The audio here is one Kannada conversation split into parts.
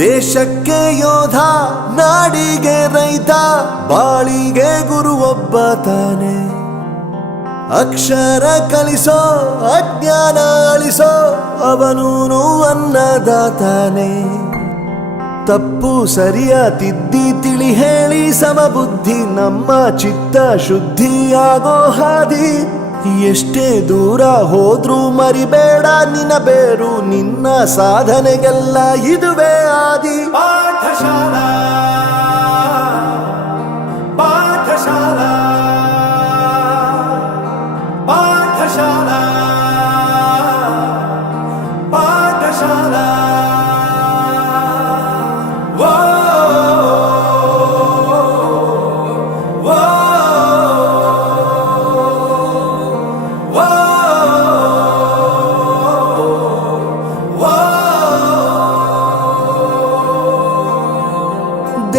ದೇಶಕ್ಕೆ ಯೋಧ, ನಾಡಿಗೆ ರೈತ, ಬಾಳಿಗೆ ಗುರು ಒಬ್ಬ ತಾನೆ. ಅಕ್ಷರ ಕಲಿಸೋ, ಅಜ್ಞಾನ ಅಳಿಸೋ, ಅವನೂನು ಅನ್ನದಾತಾನೆ. ತಪ್ಪು ಸರಿಯ ತಿದ್ದಿ ತಿಳಿ ಹೇಳಿ ಸಮಬುದ್ಧಿ, ನಮ್ಮ ಚಿತ್ತ ಶುದ್ಧಿಯಾಗೋ ಹಾದಿ. ಎಷ್ಟೇ ದೂರ ಹೋದ್ರೂ ಮರಿಬೇಡ ನಿನ್ನ ಬೇರು, ನಿನ್ನ ಸಾಧನೆಗೆಲ್ಲ ಇದುವೇ ಆದಿ. ಪಾಠಶಾಲಾ ಪಾಠಶಾಲಾ ಪಾಠಶಾಲಾ ಪಾಠಶಾಲಾ.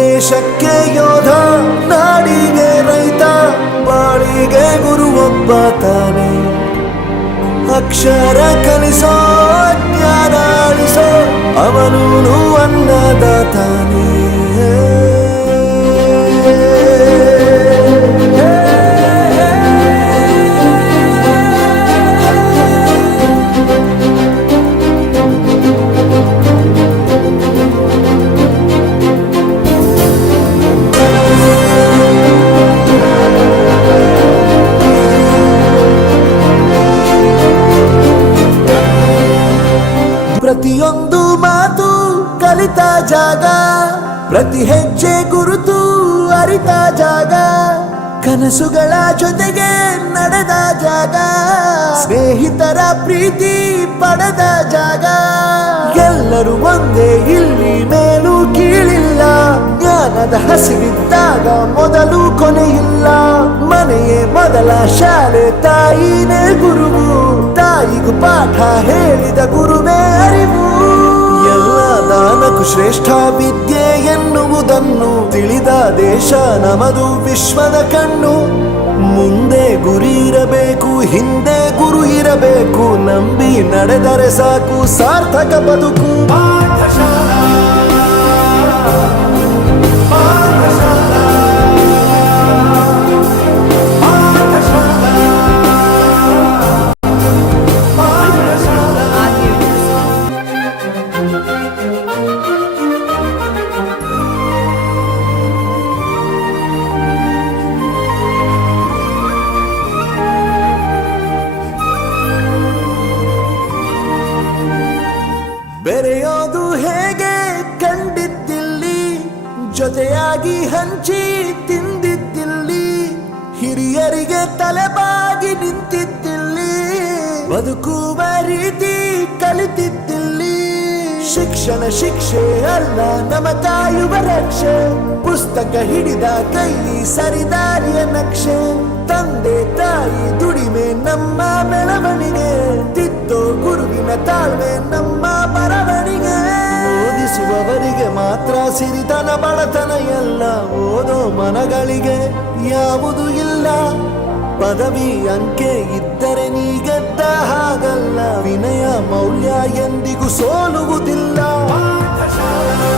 ದೇಶಕ್ಕೆ ಯೋಧ, ನಾಡಿಗೆ ರೈತ, ಬಾಳಿಗೆ ಗುರು ಒಬ್ಬ ತಾನೆ. ಅಕ್ಷರ ಕಲಿಸೋ, ಜ್ಞಾನ ಅಳಿಸೋ, ಅವನೂನು ಅನ್ನದಾತಾನೆ. ಪ್ರತಿಯೊಂದು ಮಾತು ಕಲಿತ ಜಾಗ, ಪ್ರತಿ ಹೆಜ್ಜೆ ಗುರುತು ಅರಿತ ಜಾಗ, ಕನಸುಗಳ ಜೊತೆಗೆ ನಡೆದ ಜಾಗ, ಸ್ನೇಹಿತರ ಪ್ರೀತಿ ಪಡೆದ ಜಾಗ. ಎಲ್ಲರೂ ಒಂದೇ, ಇಲ್ಲಿ ಮೇಲೂ ಕೀಳಿಲ್ಲ, ಜ್ಞಾನದ ಹಸಿವಿದ್ದಾಗ ಮೊದಲು ಕೊನೆಯಿಲ್ಲ. ಮನೆಯೇ ಮೊದಲ ಶಾಲೆ, ತಾಯಿನೇ ಗುರುವು, ತಾಯಿಗೂ ಪಾಠ ಹೇಳಿದ ಗುರುವೇ ಅರಿವು. ಎಲ್ಲ ದಾನಕ್ಕೂ ಶ್ರೇಷ್ಠ ವಿದ್ಯೆ ಎನ್ನುವುದನ್ನು ತಿಳಿದ ದೇಶ ನಮದು, ವಿಶ್ವದ ಕಣ್ಣು. ಮುಂದೆ ಗುರಿ ಇರಬೇಕು, ಹಿಂದೆ ಗುರು ಇರಬೇಕು, ನಂಬಿ ನಡೆದರೆ ಸಾಕು ಸಾರ್ಥಕ ಬದುಕು. ಪಾಠಶಾಲಾ ಪಾಠಶಾಲಾ ಪಾಠಶಾಲಾ ಪಾಠಶಾಲಾ. ಬೆರೆಯೋದು ಹೇಗೆ ಕಂಡಿದ್ದಿಲ್ಲಿ, ಜೊತೆಯಾಗಿ ಹಂಚಿ ತಿಂದಿದ್ದಿಲ್ಲಿ, ಹಿರಿಯರಿಗೆ ತಲೆಬಾಗಿ ನಿಂತಿದ್ದಿಲ್ಲಿ, ಬದುಕುವ ರೀತಿ ಕಲಿತಿದ್ದಿಲ್ಲಿ. ಶಿಕ್ಷಣ ಶಿಕ್ಷೆ ಅಲ್ಲ, ನಮ ಕಾಯುವ ರಕ್ಷೆ, ಪುಸ್ತಕ ಹಿಡಿದ ಕೈ ಸರಿದಾರಿಯ ನಕ್ಷೆ. ತಂದೆ ತಾಯಿ ದುಡಿಮೆ ನಮ್ಮ ಬೆಳವಣಿಗೆ, ತಿದ್ದೋ ಗುರುವಿನ ತಾಳ್ಮೆ ನಮ್ಮ ಬರವಣಿಗೆ. ಓದಿಸುವವರಿಗೆ ಮಾತ್ರ ಸಿರಿತನ ಬಡತನ ಎಲ್ಲ, ಓದೋ ಮನಗಳಿಗೆ ಯಾವುದು ಇಲ್ಲ. ಪದವಿ ಅಂಕೆ ಇದ್ದರೆ ನೀ ಗೆದ್ದ ಹಾಗಲ್ಲ, ವಿನಯ ಮೌಲ್ಯ ಎಂದಿಗೂ ಸೋಲುವುದಿಲ್ಲ. ಪಾಠಶಾಲಾ